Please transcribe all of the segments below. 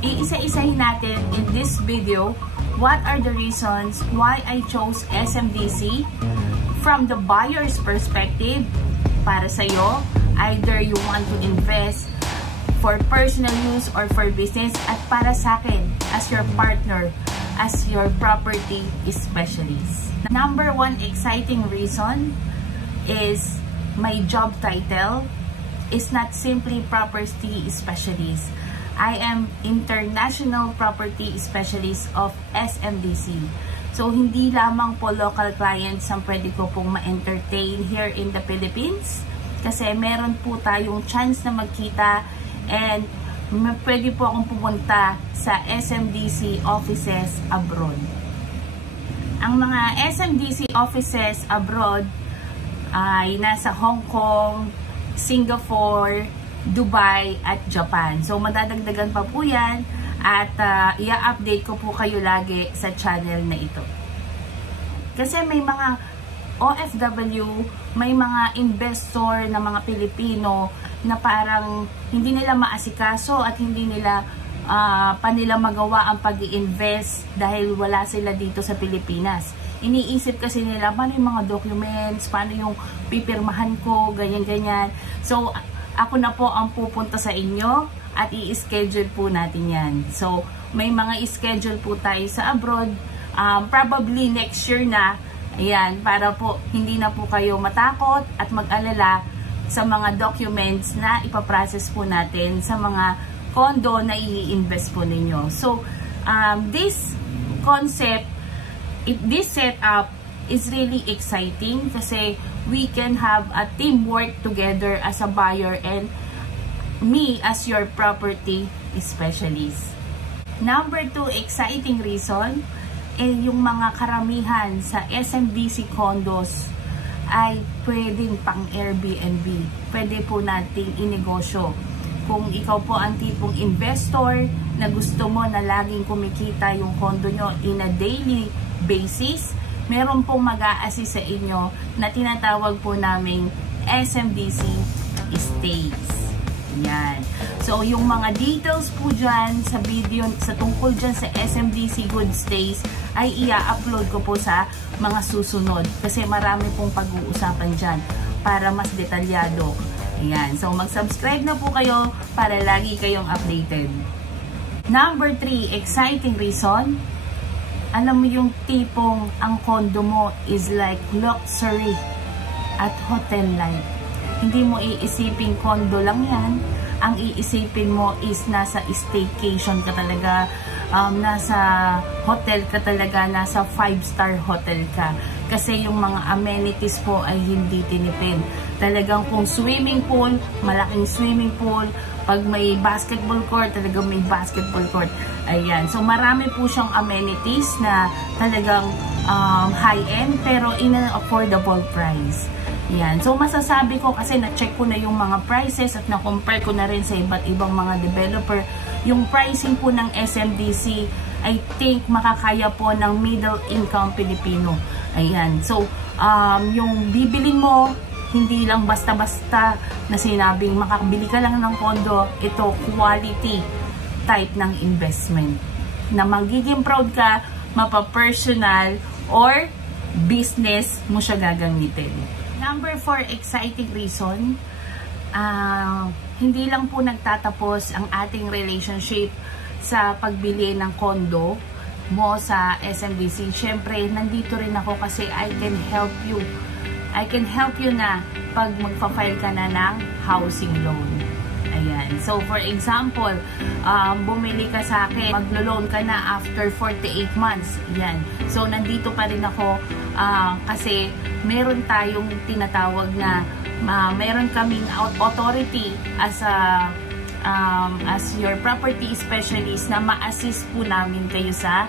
iisa-isahin natin in this video what are the reasons why I chose SMDC from the buyer's perspective para sa'yo. Either you want to invest for personal use or for business, at para sa akin as your partner, as your property specialist. Number one exciting reason is my job title is not simply property specialist. I am International Property Specialist of SMDC. So, hindi lamang po local clients ang pwede ko pong ma-entertain here in the Philippines. Kasi meron po tayong chance na magkita and pwede po akong pumunta sa SMDC offices abroad. Ang mga SMDC offices abroad ay nasa Hong Kong, Singapore, Dubai at Japan. So madadagdagan pa po yan at i-update ko po kayo lagi sa channel na ito. Kasi may mga OFW, may mga investor na mga Pilipino na parang hindi nila maasikaso at hindi nila pa nila magawa ang pag-i-invest dahil wala sila dito sa Pilipinas. Iniisip kasi nila, paano yung mga documents, paano yung pipirmahan ko, ganyan-ganyan. So, ako na po ang pupunta sa inyo at i-schedule po natin yan. So, may mga i-schedule po tayo sa abroad, probably next year na. Ayan, para po hindi na po kayo matakot at mag-alala sa mga documents na ipaprocess po natin sa mga condo na i-invest po ninyo. So, this concept, this setup is really exciting kasi we can have a teamwork together as a buyer and me as your property specialist. Number two exciting reason, yung mga karamihan sa SMDC condos ay pwedeng pang Airbnb. Pwede po nating inegosyo. Kung ikaw po ang tipong investor na gusto mo na laging kumikita yung condo nyo in a daily basis, meron pong mag-a-assist sa inyo na tinatawag po naming SMDC Stays. Yan. So, yung mga details po dyan sa video, sa tungkol dyan sa SMDC Good Stays, ay i-upload ko po sa mga susunod. Kasi marami pong pag-uusapan dyan para mas detalyado. Ayan. So, mag-subscribe na po kayo para lagi kayong updated. Number 3, exciting reason. Alam mo yung tipong ang condo mo is like luxury at hotel life. Hindi mo iisipin condo lang yan. Ang iisipin mo is nasa staycation ka talaga, nasa hotel ka talaga, nasa 5-star hotel ka. Kasi yung mga amenities po ay hindi tinipid. Talagang kung swimming pool, malaking swimming pool. Pag may basketball court, talagang may basketball court. Ayan. So marami po siyang amenities na talagang high-end pero in an affordable price. Yan. So, masasabi ko kasi na-check ko na yung mga prices at na-compare ko na rin sa iba't ibang mga developer. Yung pricing po ng SMDC, I think makakaya po ng middle income Pilipino. Ayan. So, yung bibilin mo, hindi lang basta-basta na sinabing makakabili ka lang ng condo. Ito, quality type ng investment. Na magiging proud ka, mapa-personal or business mo siya gagamitin. Number 4, exciting reason, hindi lang po nagtatapos ang ating relationship sa pagbili ng condo mo sa SMDC. Siyempre, nandito rin ako kasi I can help you. I can help you na pag magpa-file ka na ng housing loan. Ayan. So, for example, bumili ka sa akin, maglo-loan ka na after 48 months. Ayan. So, nandito pa rin ako kasi meron tayong tinatawag na meron kaming authority as your property specialist na ma-assist po namin kayo sa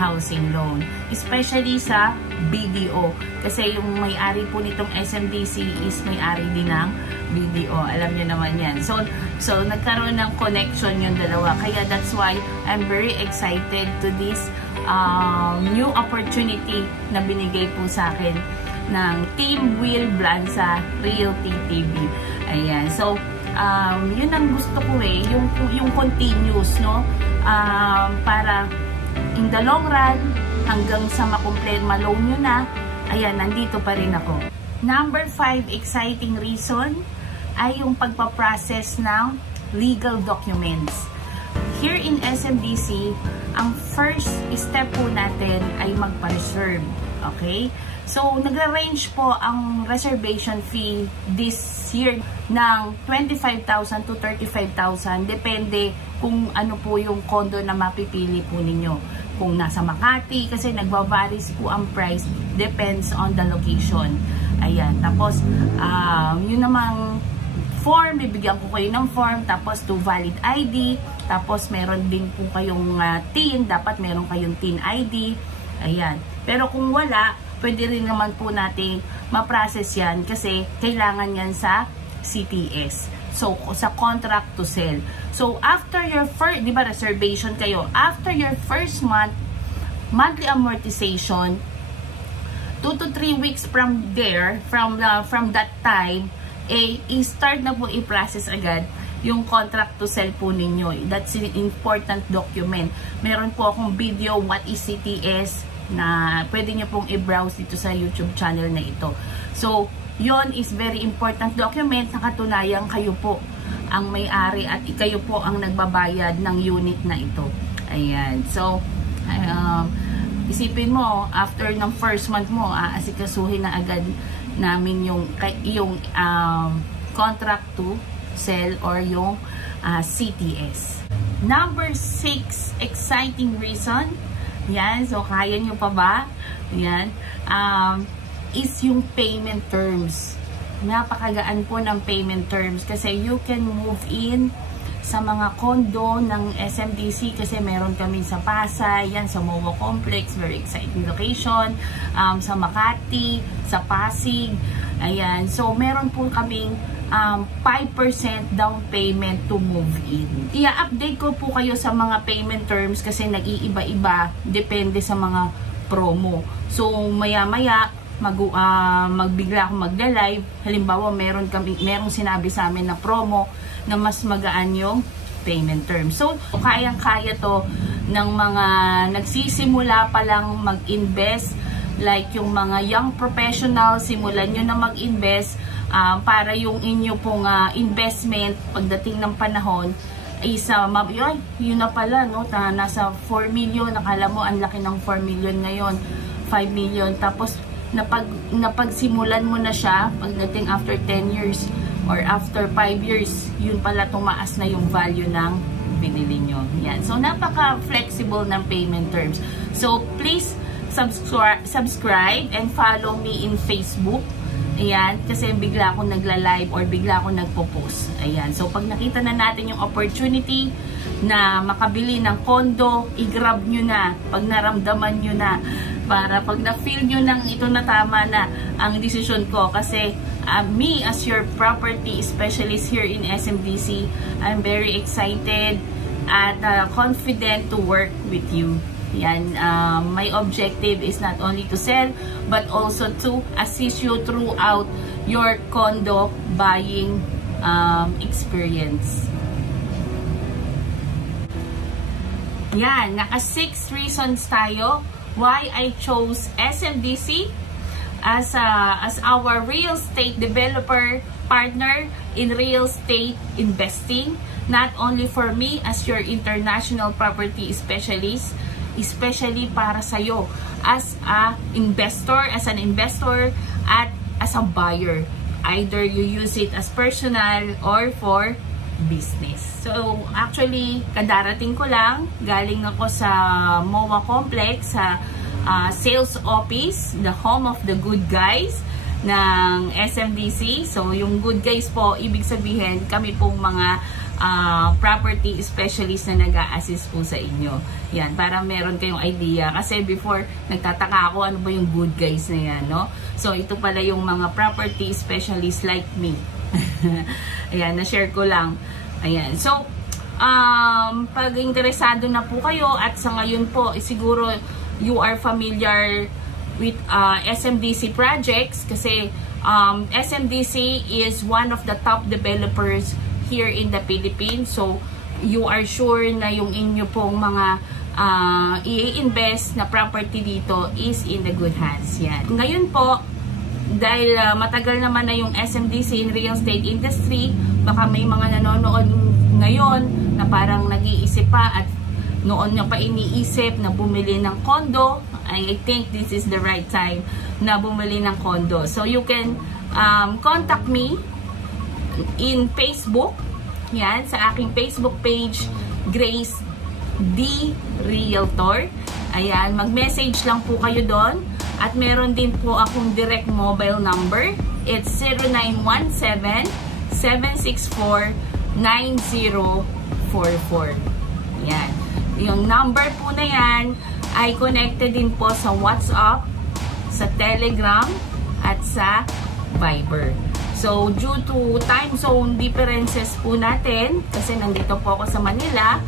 housing loan. Especially sa BDO. Kasi yung may-ari po nitong SMDC is may-ari din ng BDO. Alam niyo naman yan. So nagkaroon ng connection yung dalawa. Kaya that's why I'm very excited to this new opportunity na binigay po sa akin ng Team Will Blanza Realty TV. Ayan. So, yun ang gusto ko yung continuous, no? Para in the long run, hanggang sa ma-loan nyo na, ayan, nandito pa rin ako. Number 5 exciting reason ay yung pagpaprocess ng legal documents. Here in SMDC, ang first step po natin ay magpa-reserve. Okay? So, nagra-range po ang reservation fee this year ng 25,000 to 35,000. Depende kung ano po yung condo na mapipili po ninyo. Kung nasa Makati, kasi nagvavaries po ang price. Depends on the location. Ayan. Tapos, yun namang form, bibigyan ko kayo ng form, tapos to valid ID, tapos meron din po kayong TIN, dapat meron kayong TIN ID. Ayan. Pero kung wala, pwede rin naman po natin ma-process yan kasi kailangan yan sa CTS. So, sa contract to sell. So, after your first, di ba reservation kayo, after your first month, monthly amortization, 2 to 3 weeks from there, from that time, i-start na po i-process agad yung contract to sell po ninyo. That's an important document. Meron po akong video, what is CTS, na pwede nyo pong i-browse dito sa YouTube channel na ito. So, yon is very important document na katunayan kayo po ang may-ari at kayo po ang nagbabayad ng unit na ito. Ayan. So, isipin mo, after ng first month mo, asikasuhin na agad namin yung contract to sell or yung CTS. Number 6 exciting reason, yan, so kaya nyo pa ba? Yan, is yung payment terms. Napakagaan po ng payment terms kasi you can move in sa mga condo ng SMDC kasi meron kami sa Pasay, yan, sa MOA Complex, very exciting location, sa Makati, sa Pasig, ayan. So, meron po kaming 5% down payment to move in. I-update ko po kayo sa mga payment terms kasi nag-iiba-iba, depende sa mga promo. So, maya-maya, magbigla akong magla-live. Halimbawa, merong sinabi sa amin na promo na mas magaan yung payment terms. So, kayang-kaya to ng mga nagsisimula pa lang mag-invest, like yung mga young professionals, simulan nyo na mag-invest para yung inyo pong investment pagdating ng panahon is yun na pala, no? Nasa 4 million, nakala mo ang laki ng 4 million ngayon, 5 million, tapos napagsimulan mo na siya pagdating after 10 years or after 5 years, yun pala tumaas na yung value ng binili nyo. Yan. So, napaka-flexible ng payment terms. So, please subscribe and follow me in Facebook. Ayan, kasi bigla akong nagla-live or bigla akong nagpo-post. Ayan, so pag nakita na natin yung opportunity na makabili ng condo, i-grab nyo na, pag naramdaman nyo na, para pag na-feel nyo nang ito na tama na ang decision ko. Kasi me as your property specialist here in SMDC, I'm very excited at confident to work with you. Yan, my objective is not only to sell but also to assist you throughout your condo buying experience. Yan, naka 6 reasons tayo why I chose SMDC as our real estate developer partner in real estate investing, not only for me as your international property specialist, especially para sa'yo as an investor at as a buyer. Either you use it as personal or for business. So, actually, kadarating ko lang, galing ako sa MOA Complex, sa sales office, the home of the good guys ng SMDC. So, yung good guys po, ibig sabihin, kami pong mga property specialist na nag-a-assist po sa inyo. Yan, para meron kayong idea. Kasi before, nagtataka ako, ano ba yung good guys na yan, no? So, ito pala yung mga property specialist like me. Ayan, na-share ko lang. Ayan, so, pag interesado na po kayo, at sa ngayon po, siguro, you are familiar with SMDC projects, kasi SMDC is one of the top developers here in the Philippines. So, you are sure na yung inyo pong mga i-invest na property dito is in the good hands. Yan. Ngayon po, dahil matagal naman na yung SMDC in real estate industry, baka may mga nanonood ngayon na parang nag-iisip pa at noon nyo pa iniisip na bumili ng condo. I think this is the right time na bumili ng condo. So you can contact me in Facebook. Yan, sa aking Facebook page, Grace D. Realtor. Ayan, mag-message lang po kayo doon. At meron din po akong direct mobile number. It's 0917-764-9044. Yan. Yung number po na yan ay connected din po sa WhatsApp, sa Telegram, at sa Viber. So, due to time zone differences po natin, kasi nandito po ako sa Manila,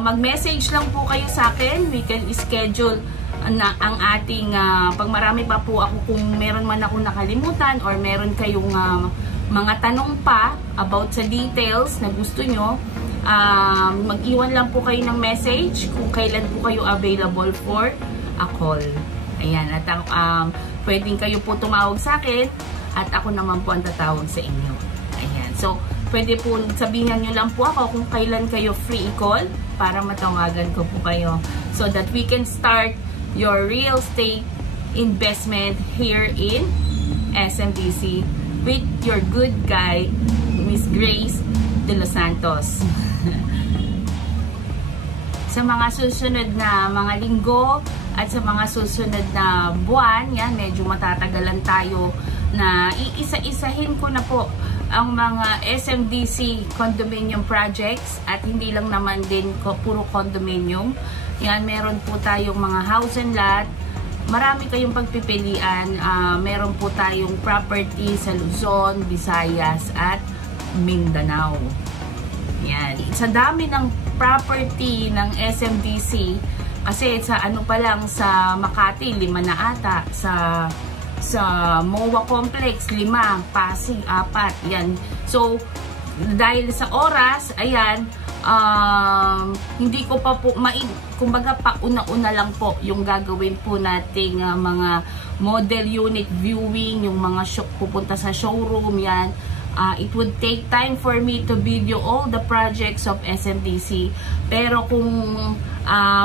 mag-message lang po kayo sa akin. We can schedule na ang ating, pag marami pa po ako, kung meron man ako nakalimutan or meron kayong mga tanong pa about sa details na gusto nyo, mag-iwan lang po kayo ng message kung kailan po kayo available for a call. Ayan, at pwedeng kayo po tumawag sa akin at ako naman po ang tatawag sa inyo. Ayan. So, pwede po sabihan nyo lang po ako kung kailan kayo free i-call para matawagan ko po kayo so that we can start your real estate investment here in SMDC with your good guide, Miss Grace De Los Santos. Sa mga susunod na mga linggo at sa mga susunod na buwan, yan, medyo matatagalan tayo na iisa-isahin ko na po ang mga SMDC condominium projects at hindi lang naman din puro condominium. Yan, meron po tayong mga house and lot. Marami kayong pagpipilian. Meron po tayong property sa Luzon, Visayas at Mindanao. Yan. Sa dami ng property ng SMDC, kasi sa ano pa lang sa Makati, 5 na ata. Sa MOA Complex, 5. Pasig, 4. Yan. So, dahil sa oras, ayan, hindi ko pa po, kumbaga pa una-una lang po yung gagawin po nating mga model unit viewing, yung mga pupunta sa showroom, yan. It would take time for me to video all the projects of SMDC. Pero kung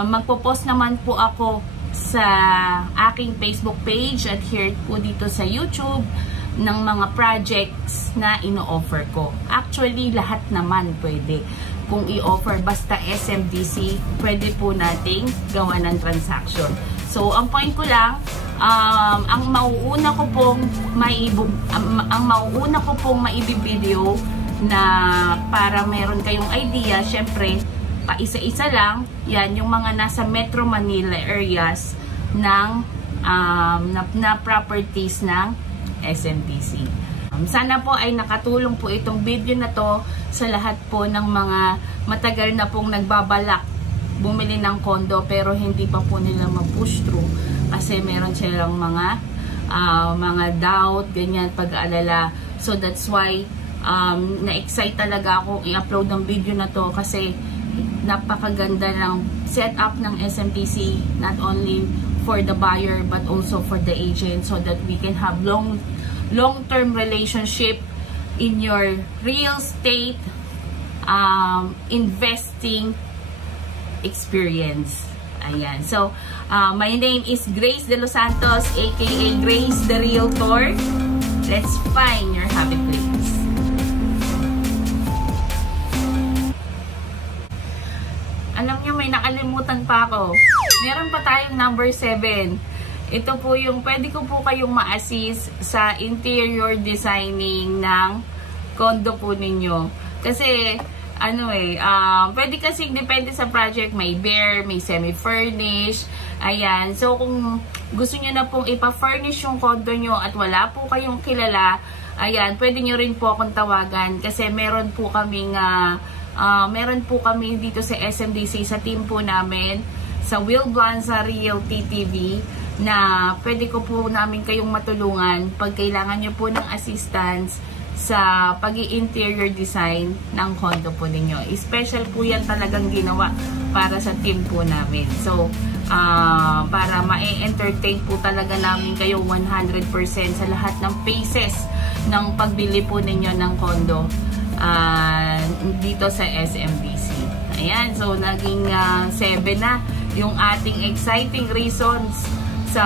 magpo-post naman po ako sa aking Facebook page at here po dito sa YouTube ng mga projects na ino-offer ko. Actually, lahat naman pwede. Kung i-offer basta SMDC, pwede po nating gawa ng transaction. So, ang point ko lang, ang mauuna ko pong maibibideo na para meron kayong idea, syempre, pa isa-isa lang, yan, yung mga nasa Metro Manila areas ng na properties ng SMDC. Sana po ay nakatulong po itong video na to sa lahat po ng mga matagal na pong nagbabalak bumili ng condo pero hindi pa po nila ma-push through kasi meron silang mga doubt, ganyan, pag-aalala. So that's why na-excite talaga ako i-upload ng video na to kasi napakaganda ng setup ng SMDC, not only for the buyer but also for the agent, so that we can have long-term relationship in your real estate investing experience. Ayan. So, my name is Grace De Los Santos, aka Grace the Realtor. Let's find your happy place. Alam nyo, may nakalimutan pa ako. Meron pa tayong number 7. Ito po yung, pwede ko po kayong ma-assist sa interior designing ng condo po ninyo. Kasi, pwede kasing depende sa project, may bare, may semi-furnish. Ayan. So, kung gusto nyo na pong ipa-furnish yung condo nyo at wala po kayong kilala, ayan, pwede nyo rin po akong tawagan. Kasi meron po kami dito sa SMDC, sa team po namin, sa Will Blanza Realty TV, na pwede ko po namin kayong matulungan pag kailangan nyo po ng assistance sa pag-i-interior design ng condo po ninyo. Special po yan talagang ginawa para sa team po namin. So, para ma-entertain po talaga namin kayo 100% sa lahat ng phases ng pagbili po ninyo ng condo dito sa SMDC. Ayan, so naging 7 na yung ating exciting reasons sa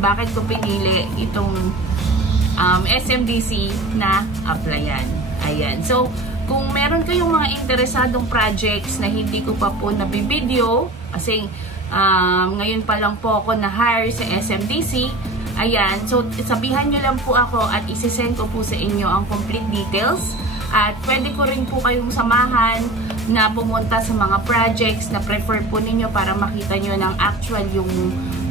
bakit ko pinili itong SMDC na applyan. Ayan, so kung meron kayong mga interesadong projects na hindi ko pa po nabibideo, kasi ngayon pa lang po ako na-hire sa SMDC, ayan, so sabihan nyo lang po ako at isisend ko po sa inyo ang complete details. At pwede ko rin po kayong samahan na pumunta sa mga projects na prefer po ninyo para makita nyo ng actual yung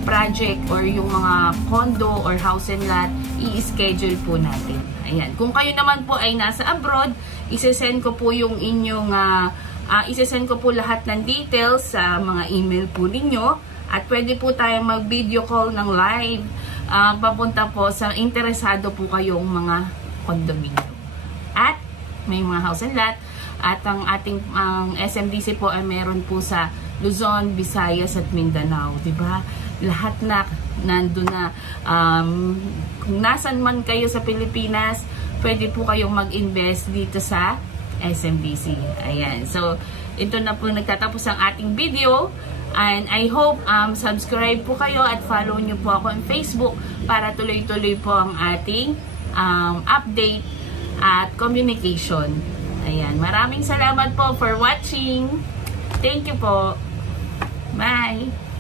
project or yung mga condo or house and lot, i-schedule po natin. Ayan. Kung kayo naman po ay nasa abroad, isesend ko po yung inyong, isesend ko po lahat ng details sa mga email po ninyo. At pwede po tayong mag-video call ng live papunta po sa interesado po kayong mga condominium. At may mga house and lot. At ang ating SMDC po ay meron po sa Luzon, Visayas at Mindanao, 'di ba? Lahat na nandoon na, kung nasan man kayo sa Pilipinas, pwede po kayong mag-invest dito sa SMDC. Ayan. So, ito na po nagtatapos ang ating video. And I hope subscribe po kayo at follow nyo po ako on Facebook para tuloy-tuloy po ang ating update at communication. Ayan. Maraming salamat po for watching. Thank you po. Bye!